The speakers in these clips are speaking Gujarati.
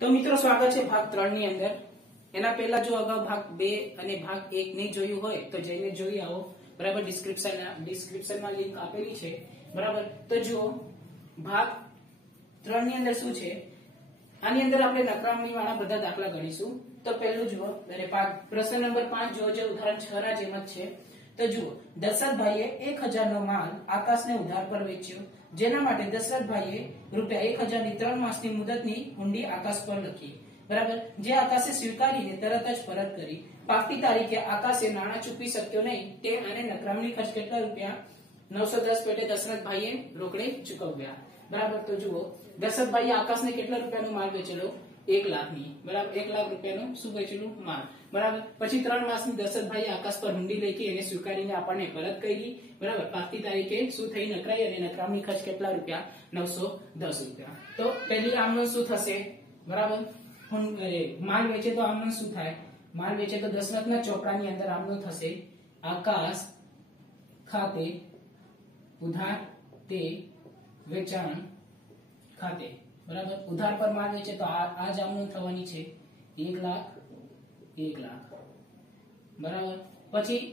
તો મિત્રો સ્વાગત છે ભાગ 3 ની અંદર। એના પહેલા જો અગાઉ ભાગ 2 અને ભાગ 1 નહીં જોયું હોય તો જઈને જોઈ આવો, બરાબર। ડિસ્ક્રિપ્શનમાં લિંક આપેલી છે, બરાબર। તો જુઓ ભાગ 3 ની અંદર શું છે, આની અંદર આપણે નકામણી વાળા બધા દાખલા ગણીશું। તો પહેલું જુઓ, અને પ્રશ્ન નંબર 5 જુઓ, જે ઉદાહરણ 6 ના જેમ જ છે। તો જુઓ, દશરથભાઈએ 1000 નો માલ આકાશને ઉધાર પર વેચ્યો, જેના માટે દશરથભાઈએ ₹1000 ની 3 માસની મુદતની હુંડી આકાશ પર લખી, બરાબર। જે આકાશે સ્વીકારીને તરત જ પરત કરી। પાકતી તારીખે આકાશે નાણાં ચૂકવી શક્યો નહીં, તે અને નકરામણી ખર્ચ કેટલા રૂપિયા? 910 પેટે દશરથભાઈએ રોકડે ચૂકવ્યા, બરાબર। તો જુઓ, દશરથભાઈએ આકાશને કેટલા રૂપિયાનો માલ વેચેલો? 1 લાખની, બરાબર। 1 લાખ રૂપિયાનું શું વેચેલું? માલ, બરાબર। પછી 3 માસની દશરથભાઈએ આકાશ પર હુંડી લખી અને સ્વીકારીને આપણને પરત કરી, બરાબર। પાકતી તારીખે શું થઈ? નકરાઈ, અને નકરામણી ખર્ચ કેટલા રૂપિયા? 910 રૂપિયા। તો પહેલી આમનો શું થશે, બરાબર? માલ વેચે તો આમનો શું થાય? માલ વેચે તો દશરથના ચોપડાની અંદર આમનો થશે આકાશ ખાતે ઉધાર તે વેચાણ ખાતે, બરાબર। ઉધાર પર માલ વેચે તો આ જ આમનો થવાની છે 1 લાખ, 1 લાખ, બરાબર। પછી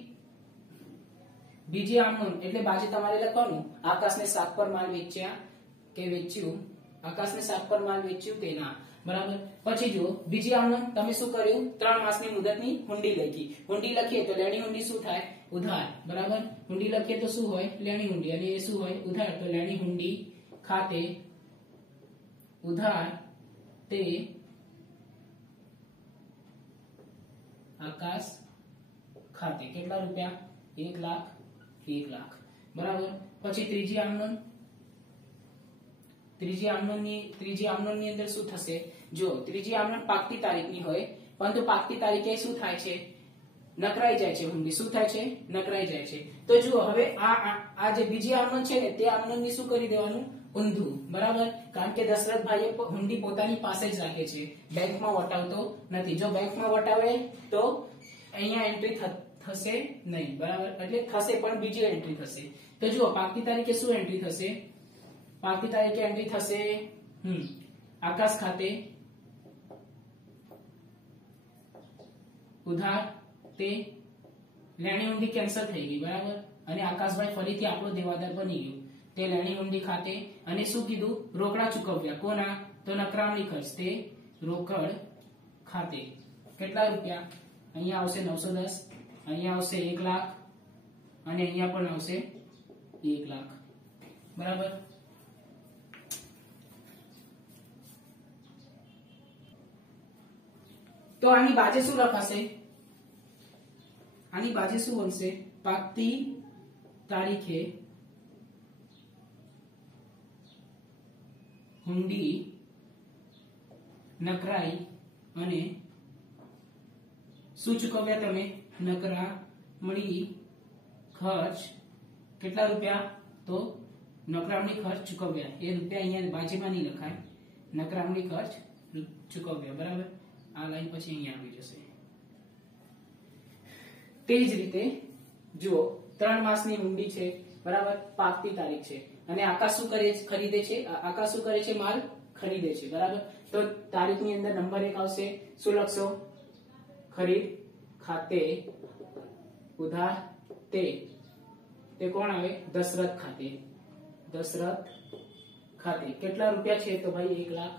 બીજી આમનો એટલે બાજુ તમારે લખવાનું આકાશને 7 પર માલ વેચ્યા કે વેચ્યું, આકાશને 7 પર માલ વેચ્યું તેના, બરાબર। પછી જો બીજી આમનો તમે શું કર્યું? 3 માસની મુદતની હુંડી લખી। હુંડી લખીએ તો લેણી હુંડી શું થાય? ઉધાર, બરાબર। હુંડી લખીએ તો શું હોય? લેણી હુંડી, અને એ શું હોય? ઉધાર। તો લેણી હુંડી ખાતે ઉધાર તે આકાશ ખાતે કેટલા રૂપિયા? 1 લાખ, 1 લાખ, બરાબર। પછી ત્રીજી આમનોન ની અંદર શું થશે? જો ત્રીજી આમનોન પાકતી તારીખની હોય, પરંતુ પાકતી તારીખે શું થાય છે? નકરાઈ જાય છે હુંડી। શું થાય છે? નકરાઈ જાય છે। તો જુઓ, હવે આ જે બીજી આમનોન છે ને, તે આમનોન ની શું કરી દેવાનું? ઊંધું, બરાબર। કારણ કે દશરથભાઈએ હુંડી પોતાની પાસે જ રાખે છે, બેંકમાં વટાવતો નથી। જો બેંકમાં વટાવે તો અહીંયા એન્ટ્રી થશે નહીં, બરાબર। એટલે થશે પણ બીજી એન્ટ્રી થશે। તો જુઓ, પાકતી તારીખે શું એન્ટ્રી થશે? પાકતી તારીખે એન્ટ્રી થશે આકાશ ખાતે ઉધાર તે લેણી હુંડી કેન્સલ થઈ ગઈ, બરાબર। અને આકાશભાઈ ફરીથી આપણો દેવાદાર બની ગયો। તે લેણી હુંડી ખાતે, અને શું કીધું? રોકડા ચૂકવ્યા, કોના? તો નકરામણી ખર્ચ તે રોકડ ખાતે કેટલા રૂપિયા? અહીંયા આવશે 910, અહીંયા આવશે 1 લાખ, અને અહીંયા પણ આવશે 1 લાખ, બરાબર। તો આની બાજુ શું લખાશે? આની બાજુ શું બનશે? પાકતી તારીખે હુંડી નકરાઈ અને શું ચૂકવ્યા તમે? નકરામણી ખર્ચ કેટલા રૂપિયા? તો નકરામણી ખર્ચ ચૂકવ્યા, એ રૂપિયા અહીંયા બાજુમાં નહીં લખાય, નકરામણી ખર્ચ ચૂકવ્યા, બરાબર। આ લાઈન પછી અહીંયા આવી જશે। તે જ રીતે જુઓ, 3 માસની હુંડી છે, બરાબર। પાકતી તારીખ છે, અને આકાશ શું ખરીદે છે? આકાશ શું કરે છે? માલ ખરીદે છે, બરાબર। તો તારીખની અંદર નંબર 1 આવશે, શું લખશો? ખરીદ ખાતે ઉધાર તે કોણ આવે? દશરથ ખાતે, દશરથ ખાતે કેટલા રૂપિયા છે? તો ભાઈ 1 લાખ,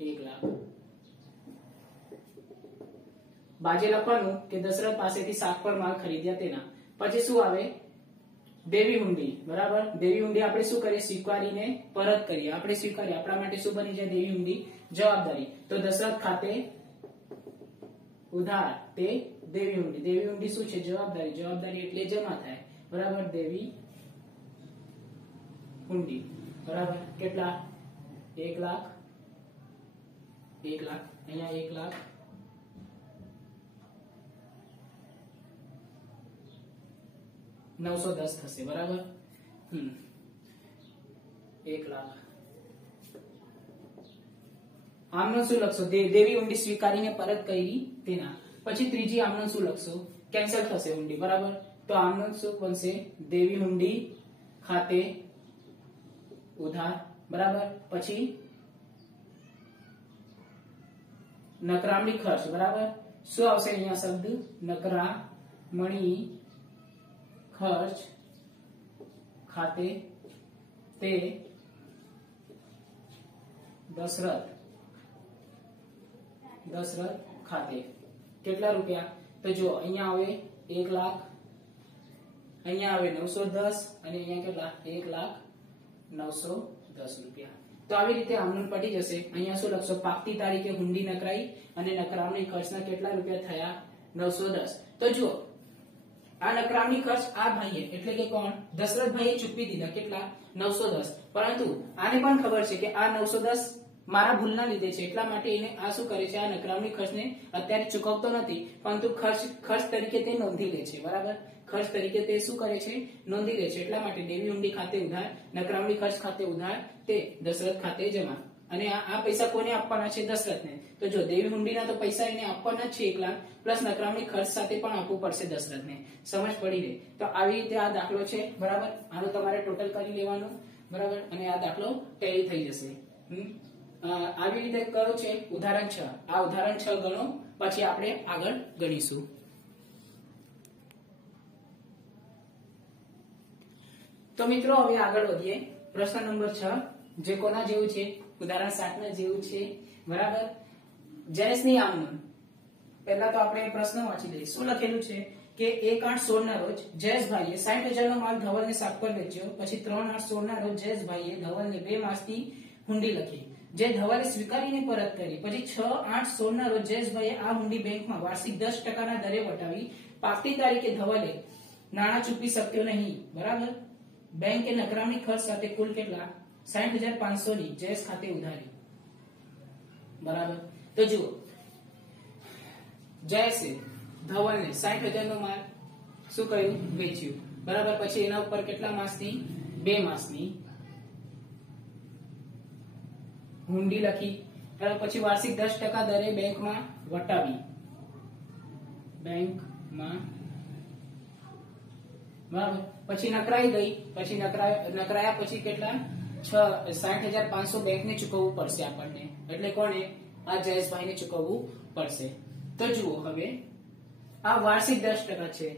1 લાખ। બાજે લખવાનું કે દશરથ પાસેથી 7 પર માલ ખરીદ્યા તેના। પછી શું આવે? દેવી હુંડી, બરાબર। દેવી હુંડી આપણે શું કરીએ? સ્વીકારીને પરત કરીએ, આપણે સ્વીકારીએ, આપણા માટે શું બની જાય? દેવી હુંડી જવાબદારી। તો દશરથ ખાતે ઉધાર તે દેવી હુંડી, દેવી હુંડી શું છે? જવાબદારી, જવાબદારી એટલે જમા થાય, બરાબર। દેવી હુંડી, બરાબર। કેટલા? 1 લાખ, 1 લાખ, અહીંયા 1 લાખ, $910 થશે, બરાબર। 1 લાખ। આમનો શું લખશો? દેવી હુંડી સ્વીકારીને પરત કરી તેના। પછી ત્રીજી આમનો શું લખશો? કેન્સલ થશે હુંડી, બરાબર। તો આમનો શું બનશે? દેવી હુંડી ખાતે ઉધાર, બરાબર। પછી નકરામણી ખર્ચ બરાબર શું આવશે અહીંયા શબ્દ નકરામણી ખર્ચ ખાતે તે દશરથ ખાતે કેટલા રૂપિયા તો જો અહીંયા આવે 1 લાખ, અહીંયા આવે 910 અને અહીંયા કેટલા 1,910,000 રૂપિયા। તો આવી રીતે આમનું પટી જશે। અહીંયા શું લખશો પાકતી તારીખે હુંડી નકરાઈ અને નકરામણી ખર્ચના કેટલા રૂપિયા થયા 910। તો જો આ નકરામણી ખર્ચ આ ભાઈએ એટલે કે કોણ દશરથભાઈએ ચૂકવી દીધા કેટલા 910, પરંતુ આને પણ ખબર છે કે આ 910 મારા ભૂલના લીધે છે એટલા માટે એને આ શું કરે છે આ નકરામણી ખર્ચને અત્યારે ચૂકવતો નથી, પરંતુ ખર્ચ તરીકે તે નોંધી લે છે બરાબર। ખર્ચ તરીકે તે શું કરે છે નોંધી લે છે એટલા માટે દેવી હુંડી ખાતે ઉધાર, નકરામણી ખર્ચ ખાતે ઉધાર, તે દશરથ ખાતે જમા। અને આ પૈસા કોને આપવાના છે દશરથને। તો જો દેવી હુંડીના તો પૈસા એને આપવાના જ છે 1 લાખ પ્લસ નકરામણી ખર્ચ સાથે પણ આપવું પડશે દશરથને। સમજ પડી ગઈ? તો આવી રીતે આ દાખલો છે બરાબર। આનું તમારે ટોટલ કરી લેવાનું બરાબર અને આ દાખલો ટેલી થઈ જશે। આવી રીતે કયો છે ઉદાહરણ 6। આ ઉદાહરણ 6 ગણો પછી આપણે આગળ ગણીશું। તો મિત્રો હવે આગળ વધીએ। પ્રશ્ન નંબર 6 જે કોના જેવું છે ઉદાહરણ 7 ના જેવું છે બરાબર। જયેશની આમનું પહેલા તો આપણે પ્રશ્ન વાંચી લઈએ। શું લખેલું છે કે 1/8/16 ના રોજ જયેશભાઈએ 60,000 નો માલ ધવલને શાક પર વેચ્યો। પછી 3/8/16 ના રોજ જયેશભાઈએ ધવલને 2 માસની હુંડી લખી જે ધવલે સ્વીકારીને પરત કરી। પછી 6/8/16 ના રોજ જયેશભાઈએ આ હુંડી બેંકમાં વાર્ષિક 10% ના દરે વટાવી। પાકતી તારીખે ધવલે નાણાં ચૂકવી શક્યો નહીં બરાબર। બેંકે નકરામણી ખર્ચ સાથે કુલ કેટલા 60,500 ની જયેશ ખાતે ઉધારી બરાબર। તો જુઓ જયેશે ધવલને 60,000 નો માલ શું કર્યું વેચ્યું બરાબર। પછી એના ઉપર કેટલા માસની 2 માસની હુંડી લખી બરાબર। પછી વાર્ષિક 10% દરે બેંકમાં વટાવી બેંકમાં બરાબર। પછી નકરાઈ ગઈ। પછી નકરાયા પછી કેટલા 60,500 બેંકને ચૂકવવું પડશે આપણને, એટલે કોને આ જયેશભાઈને ચૂકવવું પડશે। તો જુઓ હવે આ વાર્ષિક 10% છે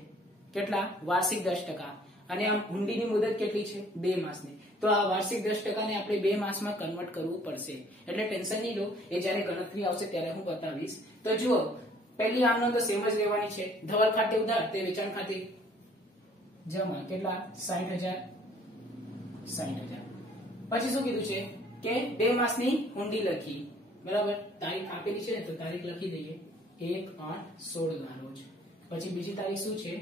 કેટલા વાર્ષિક 10% અને આ હુંડીની મુદત કેટલી છે 2 માસની। તો આ વાર્ષિક 10% ને આપણે 2 માસમાં કન્વર્ટ કરવું પડશે, એટલે ટેન્શન નહીં લો, એ જ્યારે ગણતરી આવશે ત્યારે હું બતાવીશ। તો જુઓ પહેલી આમનો તો સેમ જ લેવાની છે। ધવલ ખાતે ઉધાર તે વેચાણ ખાતે જમા કેટલા 60,000। પછી શું કીધું છે કે 2 માસની હુંડી લખી બરાબર। તારીખ આપેલી છે ને તો તારીખ લખી દઈએ 1/8/16 ના રોજ। પછી બીજી તારીખ શું છે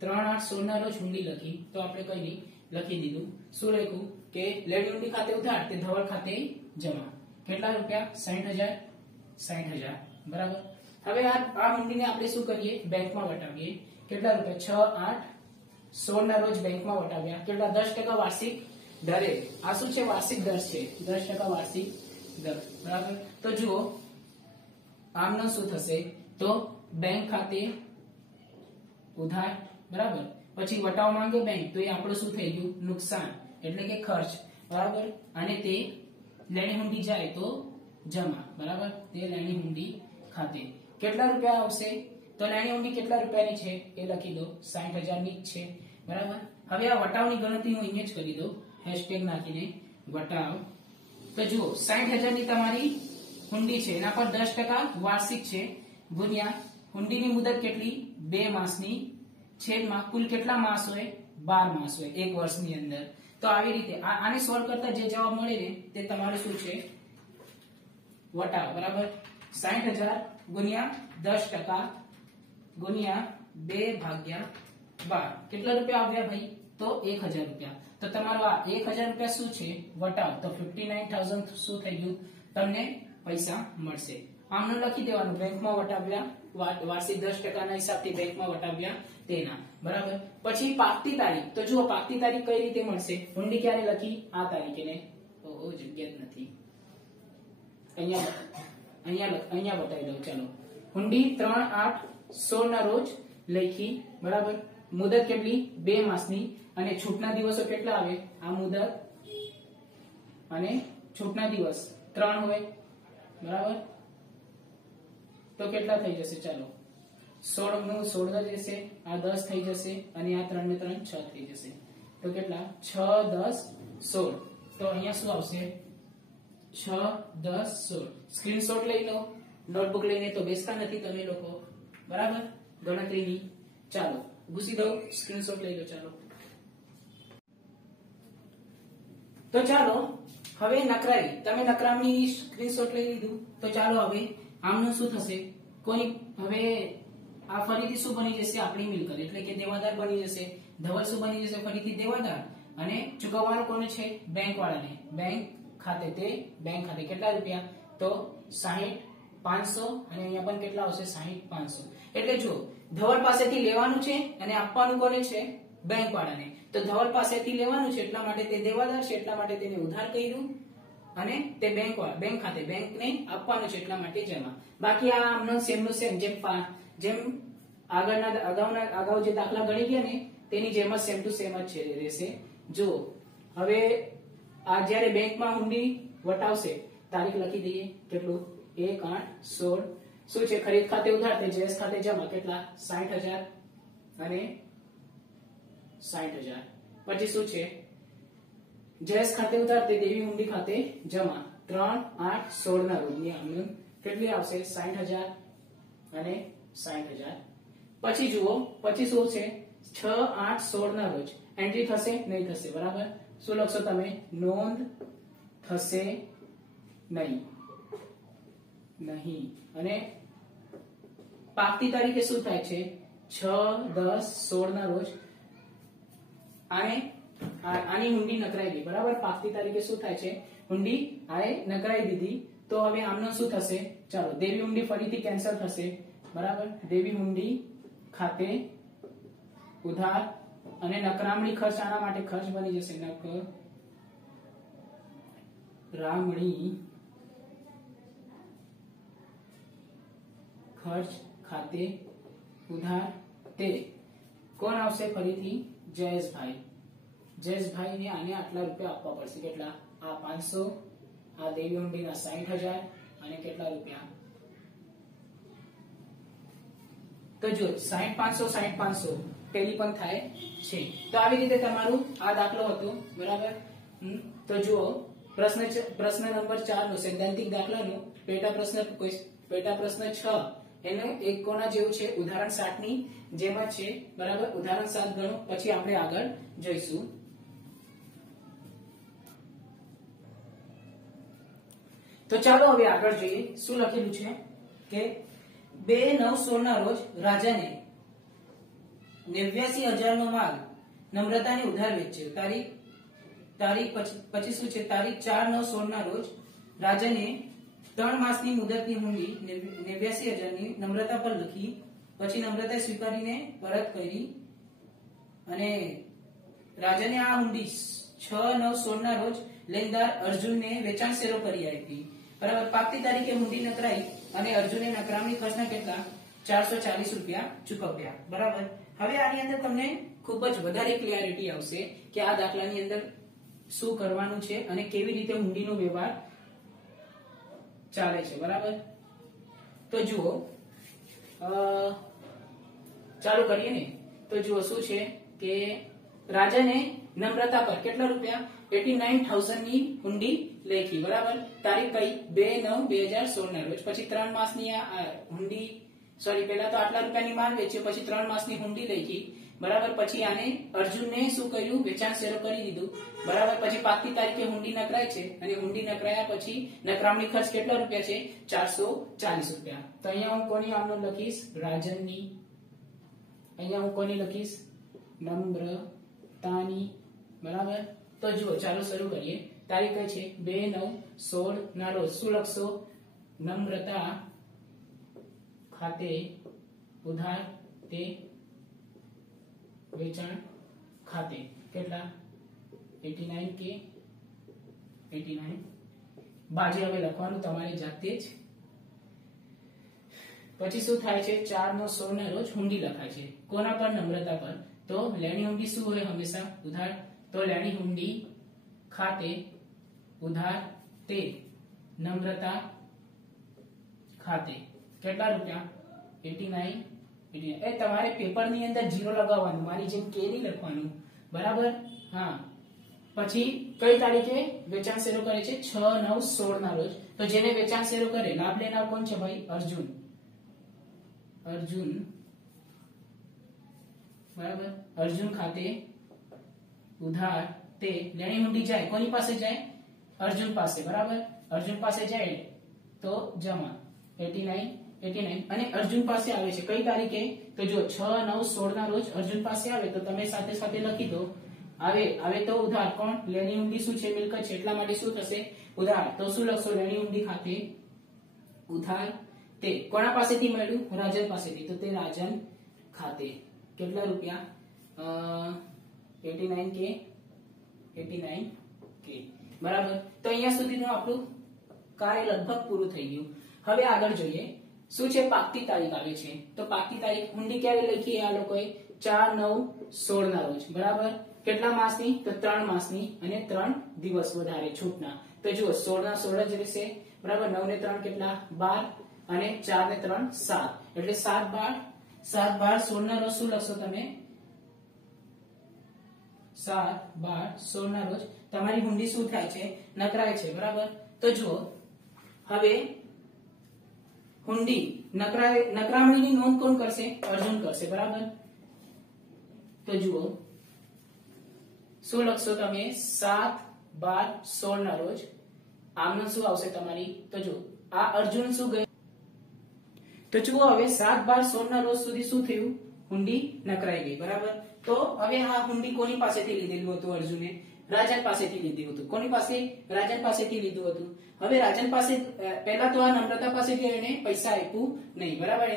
3/8/16 ના રોજ હુંડી લખી, તો આપણે કઈ નહીં લખી દીધું। શું લખ્યું કે લેડી હુંડી ખાતે ઉધાર તે ધવલ ખાતે જમા કેટલા રૂપિયા 60,000 બરાબર। હવે આ હુંડીને આપણે શું કરીએ બેંકમાં વટાવીએ કેટલા રૂપિયા 6/8/16 ના રોજ બેંકમાં વટાવ્યા કેટલા 10% વાર્ષિક દરે। આ શું છે વાર્ષિક દર છે 10% વાર્ષિક દર બરાબર। તો જુઓ આમનો શું થશે તો બેંક ખાતે ઉધાર બરાબર। પછી વટાવ માંગે બેંક તો એ આપણું શું થઈ ગયું નુકસાન એટલે કે ખર્ચ બરાબર। અને તે લેણી હુંડી જાય તો જમા બરાબર। તે લેણી હુંડી ખાતે કેટલા રૂપિયા આવશે તો લેણી હુંડી કેટલા રૂપિયાની છે એ લખી દો 60,000 ની છે બરાબર। હવે આ વટાવની ગણતરી હું અહીંયા જ કરી દઉં હેશટેગ નાખીને વટાવ। તો જુઓ 60,000 ની તમારી હુંડી છે એના પર 10% વાર્ષિક છે ગુણ્યા હુંડીની મુદત કેટલી 2 માસની છેદમાં કુલ કેટલા માસ હોય 12 માસ હોય એક વર્ષની અંદર। તો આવી રીતે આને સોલ્વ કરતા જે જવાબ મળે ને તે તમારું શું છે વટાવ બરાબર। 60,000 ગુણ્યા 10% ગુણ્યા 2/12 કેટલા રૂપિયા આવ્યા ભાઈ તો 1,000 રૂપિયા। તો તમારો આ 1,000 રૂપિયા શું છે વટાવ, તો 59,000 શું થઈ ગયું તમને પૈસા મળશે। આમને લખી દેવાનું બેંકમાં વટાવ્યા વાર્ષિક 10% ના હિસાબથી બેંકમાં વટાવ્યા તેના બરાબર। પછી પાકતી તારીખ, તો જુઓ પાકતી તારીખ કઈ રીતે મળશે હુંડી ક્યારે લખી આ તારીખે ને જગ્યા જ નથી અહીંયા બતાવી દઉં ચાલો। હુંડી 3/8/16 ના રોજ લખી બરાબર। મુદત કેટલી 2 માસની અને છૂટના દિવસો કેટલા આવે આ મુદત અને છૂટના દિવસ 3 હોય બરાબર। તો કેટલા થઈ જશે? ચાલો 16 નું 16 જશે, આ 10 થઈ જશે અને આ 3 ને 3 6 થઈ જશે. તો કેટલા? 6 10 16. તો અહીંયા શું આવશે? 6 10 16. સ્ક્રીનશોટ લઈ લો, નોટબુક લઈને તો બેસતા નથી તમે લોકો, બરાબર? ગણતરીની. ચાલો ઘૂસી દો, સ્ક્રીનશોટ લઈ લો. ચાલો તો ચાલો હવે નકરાઈ, તમે નકરામની સ્ક્રીનશોટ લઈ લીધું. તો ચાલો હવે આમનું શું થશે? કોની હવે આ ફરીથી શું બની જશે? આપણી મિલકત એટલે કે દેવાદાર બની જશે. ધવલ શું બની જશે? ફરીથી દેવાદાર. અને ચૂકવવાનું કોને છે? બેંક વાળાને. બેંક ખાતે, તે બેંક ખાતે કેટલા રૂપિયા? તો 60 500 અને અહીંયા પણ કેટલા આવશે? 60 500. એટલે જો ધવલ પાસેથી લેવાનું છે અને આપવાનું કોને છે? બેંક વાળાને. તો ધવલ પાસેથી લેવાનું છે એટલા માટે તે દેવાદાર છે, એટલા માટે તેને ઉધાર કર્યું અને તે બેંક ખાતે બેંકને આપવાનું છે એટલા માટે જમા. બાકી આ આમનો સેમ નું સેમ, જેમ અગાઉ જે દાખલા ગણી ગયા ને તેની જેમ જ સેમ ટુ સેમ જ છે રહેશે. જો હવે આ જ્યારે બેંકમાં હુંડી વટાવશે, તારીખ લખી દઈએ. કેટલું? 1/8/16. શું છે? ખરીદ ખાતે ઉધાર, તે જયેશ ખાતે જમા. કેટલા? 60,000 અને 60,000. પછી શું છે? જયેશ ખાતે ઉધાર, તે દેવી હુંડી ખાતે જમા. 3/8/16 ના રોજની આમનું કેટલી આવશે? 60,000 અને 60,000. પછી જુઓ, પછી શું છે? 6/8/16 ના રોજ એન્ટ્રી થશે? નહીં થશે, બરાબર? શું લખશો તમે? નોંધ થશે નહીં. અને પાકતી તારીખે શું થાય છે? 6/10/16 ના રોજ આની હુંડી નકરાઈ ગઈ, બરાબર? પાકતી તારીખે શું થાય છે? હુંડી આએ નકરાઈ દીધી. તો હવે આમનો શું થશે? ચાલો દેવી હુંડી ફરીથી કેન્સલ થશે, બરાબર? દેવી હુંડી ખાતે ઉધાર અને નકરામણી ખર્ચ, આના માટે ખર્ચ બની જશે. નકરામણી ખર્ચ ખાતે ઉધાર, તે કોણ આવશે? ફરીથી જયેશભાઈ. જયેશભાઈ ને આને આટલા રૂપિયા આપવા પડશે. કેટલા? આ 500, આ દેવી હુંડીના 60,000 અને કેટલા રૂપિયા? તો જો 60 500 60 500 ટેલી પણ થાય છે. તો આવી રીતે તમારું આ દાખલો હતો, બરાબર? તો જુઓ પ્રશ્ન નંબર 4 નો સૈદ્ધાંતિક દાખલાનો પેટા પ્રશ્ન 6 એનું એક કોના જેવું છે? ઉદાહરણ 7 ની જેમ જ છે, બરાબર? ઉદાહરણ 7 ગણો, પછી આપણે આગળ જોઈશું. તો ચાલો હવે આગળ જોઈએ. શું લખેલું છે કે 2/9/16 ના રોજ રાજાને 89,000 નો માલ નમ્રતાને ઉધાર વેચ્યો. તારીખ પછી શું છે? તારીખ 4/9/16 ના રોજ રાજાને 3 માસની મુદતની હુંડી 89,000 ની નમ્રતા પર લખી. પછી નમ્રતાએ સ્વીકારીને પરત કરી અને રાજાને આ હુંડી 6/9/16 ના રોજ લેનદાર અર્જુનને વેચાણ શેરો કરી આપી, બરાબર? પાકતી તારીખે હુંડી નકરાઈ અને અર્જુને નકરામણી ખર્ચના કેટલા? 440 રૂપિયા ચૂકવ્યા, બરાબર? હવે આની અંદર તમને ખૂબ જ વધારે ક્લિયરિટી આવશે કે આ દાખલાની અંદર શું કરવાનું છે અને કેવી રીતે હુંડીનો વ્યવહાર ચાલે છે, બરાબર? તો જુઓ, ચાલુ કરીએ ને. તો જુઓ શું છે કે રાજાને નમ્રતા પર કેટલા રૂપિયા? 89,000 ની હુંડી લેખી, બરાબર? તારીખ કઈ? 2/9/2016 ના રોજ. પછી 3 માસની આ હુંડી, સોરી, પહેલા તો આટલા રૂપિયાની માલ વેચ્યો, પછી 3 માસની હુંડી લેખી, બરાબર? પછી આને અર્જુનને શું કર્યું? વેચાણ શેરો કરી દીધું, બરાબર? પછી પાકતી તારીખે હુંડી નકરાય છે અને હુંડી નકરાયા પછી નકરામણી ખર્ચ કેટલા રૂપિયા છે? 440 રૂપિયા. તો અહીંયા હું કોની આમનો લખીશ? રાજનની. અહીંયા હું કોની લખીશ? નમ્રતાની, બરાબર? તો જુઓ, ચાલો શરૂ કરીએ. તારીખ કઈ છે? 2/9/16 ના રોજ શું લખશો? નમ્રતા ખાતે ઉધાર, તે વેચાણ ખાતે કેટલા? 89K 89. બાજુ હવે લખવાનું તમારે જાતે જ. પછી શું થાય છે? 4/9/16 ના રોજ હુંડી લખાય છે. કોના પર? નમ્રતા પર. તો લેણી હુંડી શું હોય? હંમેશા ઉધાર. તો લેણી હુંડી ખાતે ઉધાર, તે નમ્રતા ખાતે કેટલા રૂપિયા 89 એ તમારે પેપર ની અંદર 0 લગાવવાનું, મારી જેમ કે નહીં લખવાનું, બરાબર. હા, પછી કઈ તારીખે વેચાણ શરૂ કરે છે? 6/9/16 ના રોજ. તો જેને વેચાણ શરૂ કરે, લાભ લેનાર કોણ છે ભાઈ? અર્જુન. બરાબર. અર્જુન ખાતે ઉધાર તે લેણી હુંડી જાય. કોની પાસે જાય? અર્જુન પાસે. બરાબર. અર્જુન પાસે જાય તો જમા 89 અને અર્જુન પાસે આવે છે કઈ તારીખે? તો જો 6/9/16 ના રોજ અર્જુન પાસે આવે તો તમે સાથે સાથે લખી દો. આવે તો ઉધાર. કોણ? લેણી હુંડી શું છે? મિલકત છે, એટલા માટે શું થશે? ઉધાર. તો શું લખશો? લેણી હુંડી ખાતે ઉધાર તે કોના પાસેથી મળ્યું? રાજન પાસેથી. તો તે રાજન ખાતે. કેટલા રૂપિયા? 89K. બરાબર. તો અહીંયા સુધીનું આપણું કાર્ય લગભગ પૂરું થઈ ગયું. હવે આગળ જોઈએ શું છે? પાકતી તારીખ આવે છે. તો પાકતી તારીખ હુંડી ક્યારે લખી આ લોકોએ? 4/9/16 ના રોજ. બરાબર. કેટલા માસની? તો 3 માસની અને 3 દિવસ વધારે છૂટના. તો જુઓ 16 ના 16 જ રહેશે. બરાબર. 9 ને 3 કેટલા? 12 અને 4 ને 3 7 એટલે 7/12/16 ના રોજ શું લખશો તમે? 7/12/16 ના રોજ તમારી હુંડી શું થાય છે? નકરાય છે. બરાબર. તો જુઓ હવે હુંડી નકરામણીની નોંધ કોણ કરશે? અર્જુન કરશે. બરાબર. તો જુઓ શું લખશો તમે? 7/12/16 ના રોજ આમનો શું આવશે તમારી? તો જો આ અર્જુન શું ગયું? તો જુઓ હવે 7/12/16 ના રોજ સુધી શું થયું? હુંડી નકરાઈ ગઈ. બરાબર. તો હવે આ હુંડી કોની પાસેથી લીધેલું હતું? અર્જુને રાજન પાસેથી લીધું હતું. કોની પાસે? રાજન પાસેથી લીધું હતું. હવે રાજન પાસે પહેલા તો આ નમ્રતા પાસેથી એને પૈસા આપ્યું નહીં. બરાબર.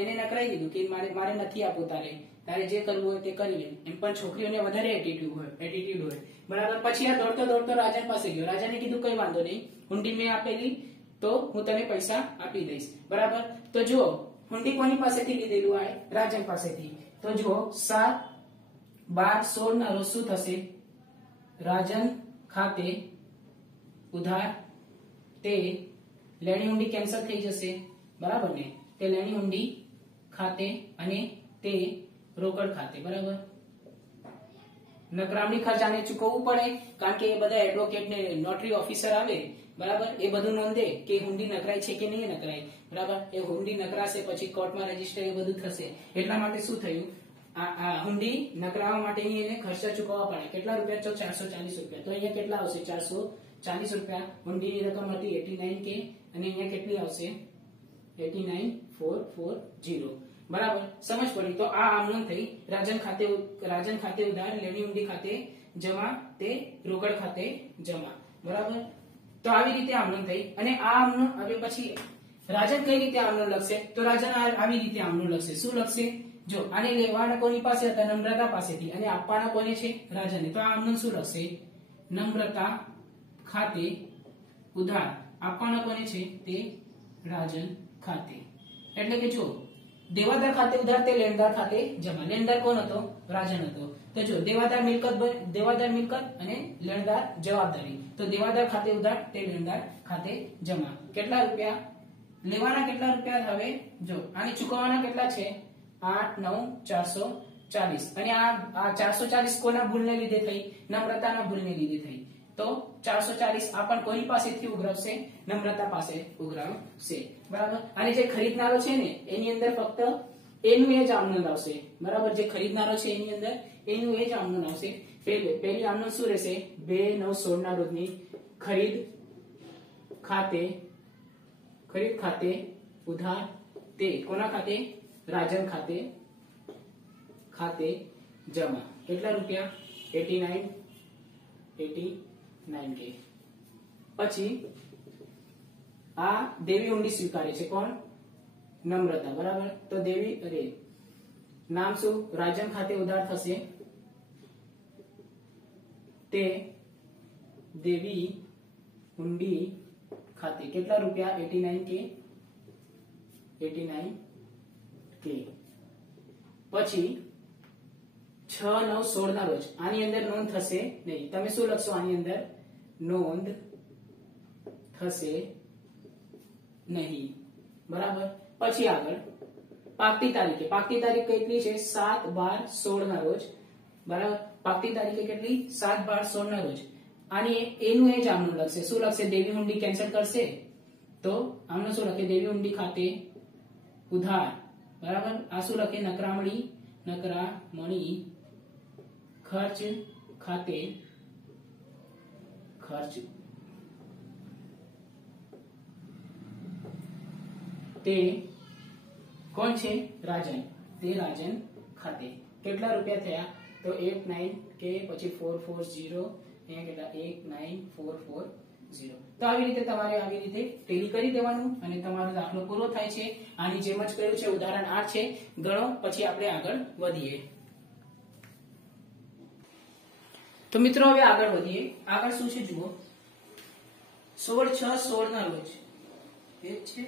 એને નકરાઈ દીધું કે મારે નથી આપવું, તારે જે કરવું હોય તે કરી લે. એમ પણ છોકરીઓને વધારે એટીટ્યુડ હોય. બરાબર. પછી આ દોડતો રાજન પાસે ગયો. રાજાને કીધું કઈ વાંધો નહીં, હુંડી મેં આપેલી તો હું તને પૈસા આપી દઈશ. બરાબર. તો જુઓ હુંડી કોની પાસેથી લીધેલું? આ રાજન પાસેથી. તો જુઓ 7/12/16 ના રોજ શું થશે? રાજન ખાતે ઉધાર તે લેણી હુંડી કેન્સલ થઈ જશે. બરાબર ને? તે લેણી હુંડી ખાતે અને તે રોકડ ખાતે. બરાબર. નકરામણી ખર્ચ આને ચૂકવવું પડે કારણ કે એ બધા એડવોકેટ ને નોટરી ઓફિસર આવે. બરાબર. એ બધું નોંધે કે હુંડી નકરાય છે કે નહીં નકરાય. બરાબર. એ હુંડી નકરાશે પછી કોર્ટમાં રજીસ્ટર એ બધું થશે. એટલા માટે શું થયું? આ હુંડી નકરાવવા માટેની એને ખર્ચા ચૂકવવા પડે. કેટલા રૂપિયા? તો 440 રૂપિયા. તો અહીંયા કેટલા આવશે? 440 રૂપિયા હુંડીની રકમ હતી 89K અને અહીંયા કેટલી આવશે? 89,440. બરાબર. સમજ પડી? તો આ આમનોંધ થઈ. રાજન ખાતે ઉધાર, લેણી હુંડી ખાતે જમા, તે રોકડ ખાતે જમા. બરાબર. તો આવી રીતે આમનોંધ થઈ. અને આ આમનોંધ હવે પછી રાજન કઈ રીતે આમનોંધ લખશે? તો રાજન આવી રીતે આમનોંધ લખશે. શું લખશે? જો આને લેવાના કોની પાસે હતા? નમ્રતા પાસેથી. અને આપવાના કોને છે? રાજને. તો આ આમનોંધ શું લખશે? નમ્રતા ખાતે ઉધાર, આપવાના કોને છે? તે રાજન ખાતે. એટલે કે જો દેવાદાર ખાતે ઉધાર, તે લેણદાર ખાતે જમા. લેણદાર કોણ હતો? રાજન હતો. તો જો દેવાદાર મિલકત અને લેણદાર જવાબદારી. તો દેવાદાર ખાતે ઉધાર, તે લેણદાર ખાતે જમા. કેટલા રૂપિયા લેવાના? કેટલા રૂપિયા? હવે જો આને ચૂકવવાના કેટલા છે? 8,9,440. અને આ 440 કોના ભૂલને લીધે થઈ? નમ્રતાના ભૂલને લીધે થઈ. તો 440 આ પણ કોની પાસેથી ઉઘરાવશે? નમ્રતા પાસે ઉઘરાવશે. બરાબર. અને જે ખરીદનારો છે ને એની અંદર ફક્ત એનું એ જ આમનોંધ આવશે. બરાબર. જે ખરીદનારો છે એની અંદર એનું એ જ આમનોંધ આવશે. પહેલી આમનોંધ શું રહેશે? 2/9/16 ના રોજની ખરીદ ખાતે ઉધાર, તે કોના ખાતે? રાજન ખાતે જમા. કેટલા રૂપિયા? 89K. પછી આ દેવી હુંડી સ્વીકારે છે. કોણ? નમ્રતા. બરાબર. તો નામ શું? રાજન ખાતે ઉધાર થશે. તે દેવી હુંડી ખાતે કેટલા રૂપિયા? 89K. પછી 6/9/16 ના રોજ આની અંદર નોંધ થશે નહીં. તમે શું લખશો? આની અંદર નોંધ થશે નહીં. બરાબર. પછી આગળ પાકતી તારીખ કેટલી છે 7/12/16 ના રોજ, બરાબર. પાકતી તારીખે કેટલી 7/12/16 ના રોજ. આની એનું એ જ આમનું લખશે. શું લખશે? દેવી હુંડી કેન્સલ કરશે તો આમનું શું લખે? દેવી હુંડી ખાતે ઉધાર, બરાબર. આ શું લખે? નકરામણી ખર્ચ ખાતે ખર્ચ તે કોણ છે? રાજન. તે રાજન ખાતે કેટલા રૂપિયા થયા? તો 89 કે પછી 440, અહીંયા કેટલા 19440. તો આવી રીતે તમારે આવી રીતે ટેલી કરી દેવાનું અને તમારો દાખલો પૂરો થાય છે. આની જેમ જ કર્યું છે. ઉદાહરણ 8 છે, ગણો પછી આપણે આગળ વધીએ. તો મિત્રો હવે આગળ વધીએ. આગળ શું છે જુઓ, 16/6/16 ના રોજ એ છે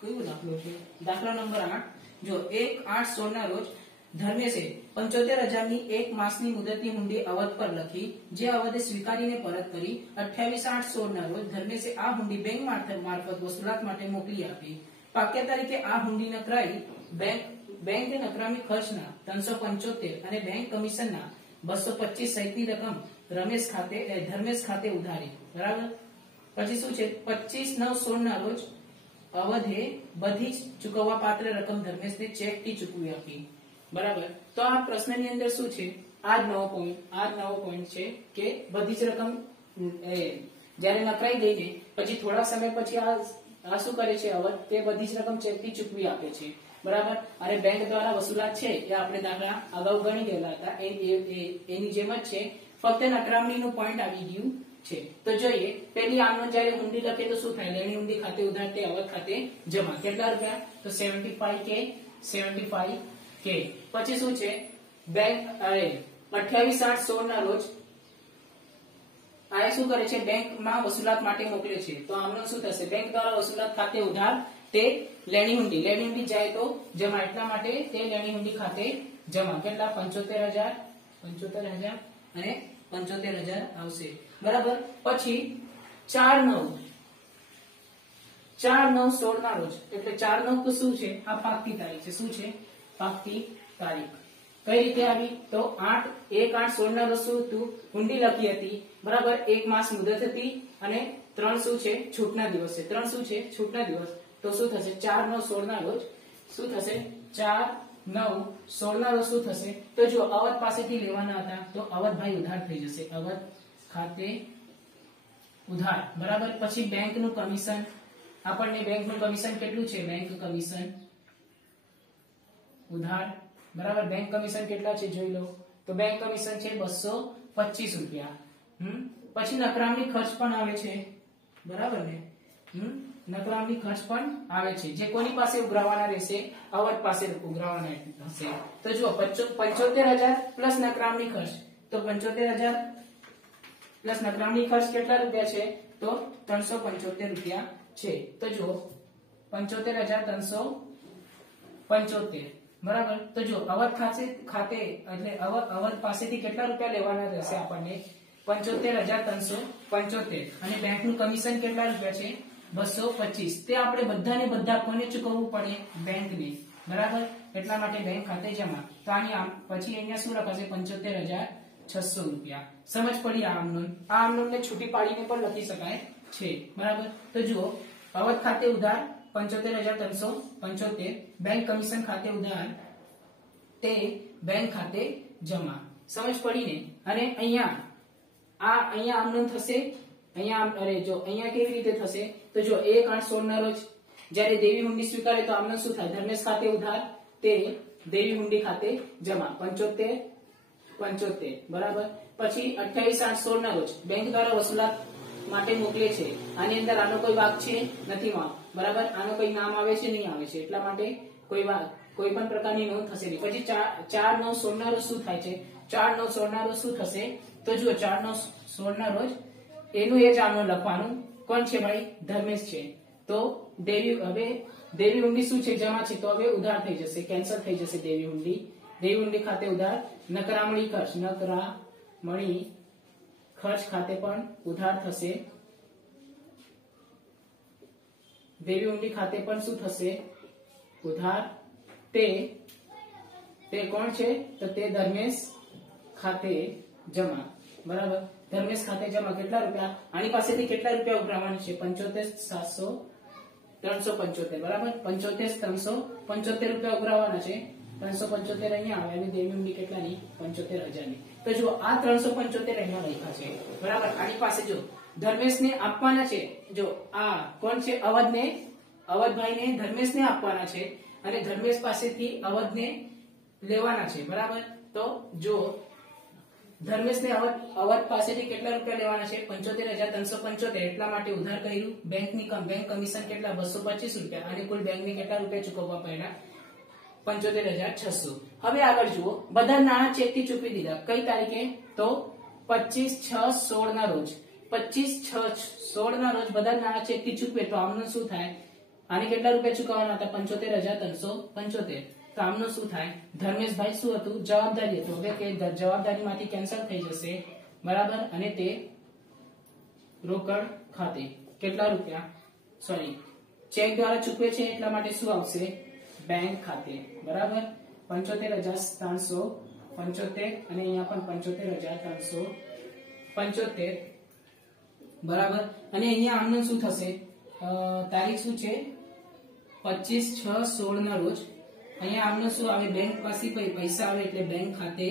કયો દાખલો છે? દાખલા નંબર 8. જો 1/8/16 ના રોજ ધર્મેશે 75,000 ની એક માસની મુદતની હુંડી અવધ પર લખી, જે અવધે સ્વીકારીને પરત કરી. 28/8/16 ના રોજ ધર્મેશે આ હુંડી બેંક મારફત વસૂલાત માટે મોકલી આપી. પાક્યા તારીખે આ હુંડી નકરાઈ બેંક નકરામી ખર્ચના 375 અને બેંક કમિશનના 225 સહિતની રકમ ધર્મેશ ખાતે ઉધારી, બરાબર. પછી શું છે? 25/9/16 ના રોજ અવધે બધી જ ચૂકવવા પાત્ર રકમ ધર્મેશને ચેક થી ચૂકવી આપી, બરાબર. તો આ પ્રશ્નની અંદર શું છે? આ જ નવો પોઈન્ટ છે કે બધી જ રકમ જ્યારે નકરાઈ ગઈ ને પછી થોડા સમય પછી આ શું કરે છે? અવધ તે બધી જ રકમ ચેક થી ચૂકવી આપે છે, બરાબર. અને બેંક દ્વારા વસૂલાત છે એ આપણે દાખલા અગાઉ ગણી ગયેલા હતા. એની જેમ જ છે, ફક્ત નકરામણીનું પોઈન્ટ આવી ગયું છે. તો જોઈએ, પેલી આમનો જ્યારે હુંડી લખે તો શું થાય? લેણી હુંડી ખાતે ઉધાર તે અવધ ખાતે જમા. કેટલા રૂપિયા? તો 75K. પછી શું છે? બેંક 28/8/16 ના રોજ આ શું કરે છે? બેંકમાં વસૂલાત માટે મોકલે છે. તો આમનો શું થશે? બેંક દ્વારા વસૂલાત ખાતે ઉધાર તે લેણી હુંડી જાય તો જમા. એટલા માટે તે લેણી હુંડી ખાતે જમા. કેટલા? 75,000 અને 75,000 આવશે, બરાબર. પછી 4/9/16 ના રોજ, એટલે 4/9 તો શું છે? આ પાકતી તારીખ છે. શું છે? પાકતી તારીખ. કઈ રીતે આવી? તો 1/8/16 ના રોજ શું હતું? હુંડી લખી હતી, બરાબર. 1 માસ મુદત હતી અને 3 શું છે? છૂટના દિવસ છે. 3 શું છે? છૂટના દિવસ. તો શું થશે? 4/9/16 ના રોજ શું થશે? 4/9/16 ના રોજ શું થશે? તો જો અવધ પાસેથી લેવાના હતા તો અવધ ભાઈ ઉધાર થઈ જશે. અવધ ખાતે ઉધાર, બરાબર. પછી બેંકનું કમિશન, આપણને બેંકનું કમિશન કેટલું છે? બેંક કમિશન ઉધાર, બરાબર. બેંક કમિશન કેટલા છે જોઈ લો. તો બેંક કમિશન છે 225 રૂપિયા. પછી નકરામણી ખર્ચ પણ આવે છે, બરાબર ને. નકરામણી ખર્ચ પણ આવે છે, જે કોની પાસે ઉઘરાવાના રહેશે? અવધ પાસે ઉઘરાવાના હશે. તો જુઓ 75,000 પ્લસ નકરામણી ખર્ચ. તો 75,000 પ્લસ નકરામણી ખર્ચ કેટલા રૂપિયા છે? તો 375 રૂપિયા છે. તો જુઓ 75,375, બરાબર. તો જો અવધ ખાતે એટલે અવધ પાસેથી કેટલા રૂપિયા લેવાના રહેશે આપણને? 75,375. અને બેંકનું કમિશન કેટલા રૂપિયા છે? 225. તે આપણે બધા કોને ચૂકવવું પડે? બેંકને, બરાબર. એટલા માટે બેંક ખાતે જમા. તો આની પછી અહીંયા શું લખાશે? 75,600 રૂપિયા. સમજ પડી? આ આમનોને છૂટી પાડીને પણ લખી શકાય છે, બરાબર. તો જુઓ, અવધ ખાતે ઉધાર 75,375, બેંક કમિશન ખાતે ઉધાર તે બેંક ખાતે જમા. સમજ પડી ને? અને અહીંયા આમનું થશે. અહીંયા કેવી રીતે થશે? તો જો 1/8/16 ના રોજ જ્યારે દેવી હુંડી સ્વીકારે તો આમનું શું થાય? ધર્મેશ ખાતે ઉધાર તે દેવી હુંડી ખાતે જમા. 75, બરાબર. પછી 28/8/16 ના રોજ બેંક દ્વારા વસૂલાત માટે મોકલે છે. આની અંદર આનો કોઈ વાક છે? નથી વાક, બરાબર. આનો કોઈ નામ આવે છે? નહીં આવે છે. એટલા માટે કોઈ પણ પ્રકારની નોંધ થશે નહીં. પછી 4/9/16 ના રોજ શું થાય છે? 4/9/16 ના રોજ શું થશે? તો જુઓ 4/9/16 ના રોજ એનું એ જ આમનું લખવાનું. કોણ છે ભાઈ? ધર્મેશ છે. તો દેવી હુંડી શું છે? જમા છે. તો હવે ઉધાર થઈ જશે, કેન્સલ થઈ જશે. દેવી હુંડી ખાતે ઉધાર. નકરામણી ખર્ચ ખાતે પણ ઉધાર થશે. દેવી ઊંડી ખાતે પણ શું થશે? ઉધાર તે કોણ છે? તો તે ધર્મેશ ખાતે જમા. બરાબર, ધર્મેશ ખાતે જમા. કેટલા રૂપિયા? આની પાસેથી કેટલા રૂપિયા ઉઘરાવવાના છે? 75,700 375. બરાબર, 75,375 રૂપિયા ઉઘરાવવાના છે. 375 અહીંયા આવે અને દેવી ઊંડી કેટલાની? 75,000 ની. તો જો આ 375 અહીંયા લખ્યા છે. બરાબર, આની પાસે જો ધર્મેશને આપવાના છે. જો આ કોણ છે? અવધભાઈને ધર્મેશને આપવાના છે અને ધર્મેશ પાસેથી અવધને લેવાના છે. બરાબર, તો જો ધર્મેશને અવધ પાસેથી કેટલા રૂપિયા લેવાના છે? 75,375. એટલા માટે ઉધાર કર્યું. બેંક કમિશન કેટલા? 225 રૂપિયા અને કુલ બેંકને કેટલા રૂપિયા ચૂકવવા પડ્યા? 75,600. હવે આગળ જુઓ, બધા નાણાં ચેકથી ચૂકવી દીધા. કઈ તારીખે? તો 25/6/16 ના રોજ. 25/6/16 ના રોજ બધા નાણાં ચેકથી ચૂકવે તો આમનું શું થાય? આને કેટલા રૂપિયા ચૂકવવાના હતા? 75,375. તો આમનું શું થાય? ધર્મેશભાઈ શું હતું? જવાબદારી હતું. હવે કે જવાબદારીમાંથી કેન્સલ થઈ જશે. બરાબર, અને તે રોકડ ખાતે કેટલા રૂપિયા? સોરી, ચેક દ્વારા ચૂકવે છે એટલા માટે શું આવશે? બેંક ખાતે. બરાબર, 75,375 અને અહીંયા પણ 75,375. બરાબર, અને અહીંયા આમનું શું થશે? તારીખ શું છે? 25/6/16 ના રોજ. અહીંયા આમનું શું આવે? બેંક પાસે પૈસા આવે એટલે બેંક ખાતે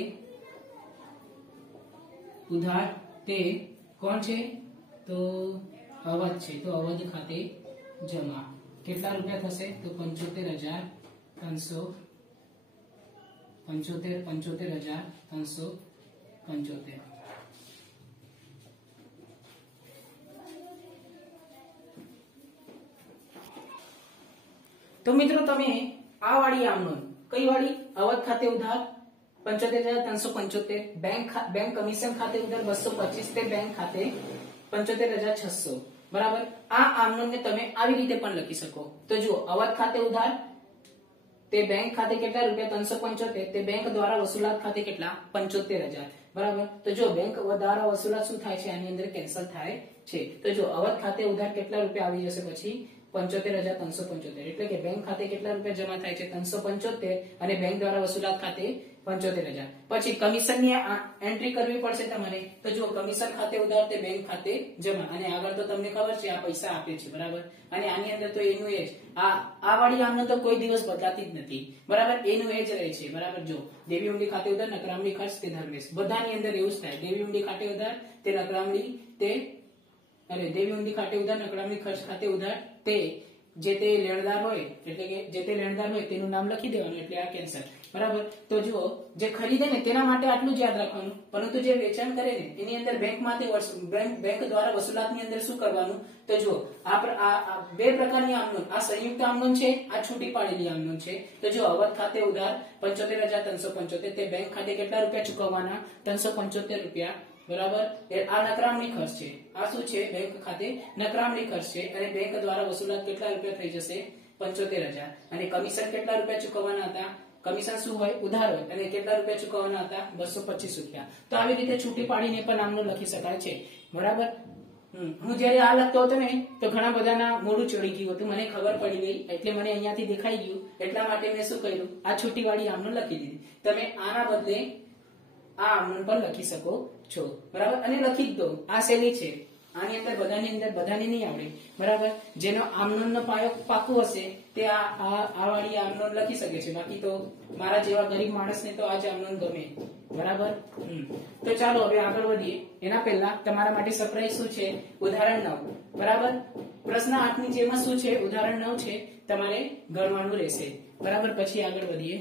ઉધાર. તે કોણ છે? તો અવધ છે. તો અવધ ખાતે જમા. કેટલા રૂપિયા થશે? તો 75,375. તો મિત્રો તમે આ વાળી આમનોંધ, કઈ વાળી? અવધ ખાતે ઉધાર 75,375. બેંક કમિશન ખાતે ઉધાર 225. તે બેંક ખાતે 75,600. બરાબર, આ આમનોંધને તમે આવી રીતે પણ લખી શકો. તો જુઓ, અવધ ખાતે ઉધાર તે બેંક ખાતે કેટલા રૂપિયા? 375. તે બેંક દ્વારા વસૂલાત ખાતે કેટલા? 75,000. બરાબર, તો જો બેંક દ્વારા વસૂલાત શું થાય છે? આની અંદર કેન્સલ થાય છે. તો જો અવધ ખાતે ઉધાર કેટલા રૂપિયા આવી જશે? પછી 75,375. એટલે કે બેંક ખાતે કેટલા રૂપિયા જમા થાય છે? 375 અને બેંક દ્વારા વસૂલાત ખાતે 75,000. પછી કમિશનની એન્ટ્રી કરવી પડશે તમારે. તો જો કમિશન ખાતે ઉધાર તે બેંક ખાતે જમા. અને આગળ તો તમને ખબર છે આ પૈસા આપે છે. બરાબર, અને આની અંદર તો એનું એ જ આ વાળી આમનો તો કોઈ દિવસ બદલાતી જ નથી. બરાબર, એનું એ જ રહે છે. બરાબર, જો દેવી ઊંડી ખાતે ઉધાર, નકરામણી ખર્ચ તે ધર્મેશ. બધાની અંદર એવું જ થાય. દેવી ઊંડી ખાતે ઉધાર તે નકરામણી તે દેવી ઊંડી ખાતે ઉધાર, નકરામણી ખર્ચ ખાતે ઉધાર તે જે તે લેણદાર હોય એટલે કે જે તે લેણદાર હોય તેનું નામ લખી દેવાનું એટલે આ કેન્સલ. બરાબર, તો જુઓ જે ખરીદે ને તેના માટે આટલું જ યાદ રાખવાનું, પરંતુ જે વેચાણ કરે ને એની અંદર બેંક દ્વારા વસૂલાતની અંદર શું કરવાનું? તો જુઓ આ બે પ્રકારની આમનોંધ, આ સંયુક્ત આમનોંધ છે, આ છૂટી પાડેલી આમનોંધ છે. તો જો અવધ ખાતે ઉધાર 75,375. તે બેંક ખાતે કેટલા રૂપિયા ચૂકવવાના? 375 રૂપિયા. બરાબર, આ નકરામણી ખર્ચ છે. આ શું છે? બેંક ખાતે નકરામણી ખર્ચ છે અને બેંક દ્વારા વસૂલાત કેટલા રૂપિયા થઈ જશે? 75,000. અને કમિશન કેટલા રૂપિયા ચૂકવવાના હતા? કમિશન શું હોય? ઉધાર હોય. અને કેટલા રૂપિયા ચૂકવવાના હતા? 225 રૂપિયા. તો આવી રીતે છૂટી પાડીને પણ આમનું લખી શકાય છે. બરાબર, હું જયારે આ લખતો હતો ને તો ઘણા બધાના મોઢું ચડી ગયું હતું, મને ખબર પડી ગઈ એટલે મને અહીંયાથી દેખાઈ ગયું. એટલા માટે મેં શું કર્યું? આ છૂટી વાળી આમનું લખી દીધી. તમે આના બદલે આ આમનોંધ પણ લખી શકો છો. બરાબર, અને લખી જ દો. આ શૈલી છે. આની અંદર બધાની નહીં આવડે. બરાબર, જેનો આમનોંધનો પાયો પાકું હશે તે આ વાળી આમનોંધ લખી શકે છે. બાકી તો મારા જેવા ગરીબ માણસને તો આ જ આમનોંધ ગમે. બરાબર, તો ચાલો હવે આગળ વધીએ. એના પહેલા તમારા માટે સરપ્રાઈઝ શું છે? ઉદાહરણ 9. બરાબર, પ્રશ્ન 8 ની જેમાં શું છે? ઉદાહરણ 9 છે, તમારે ગણવાનું રહેશે. બરાબર, પછી આગળ વધીએ.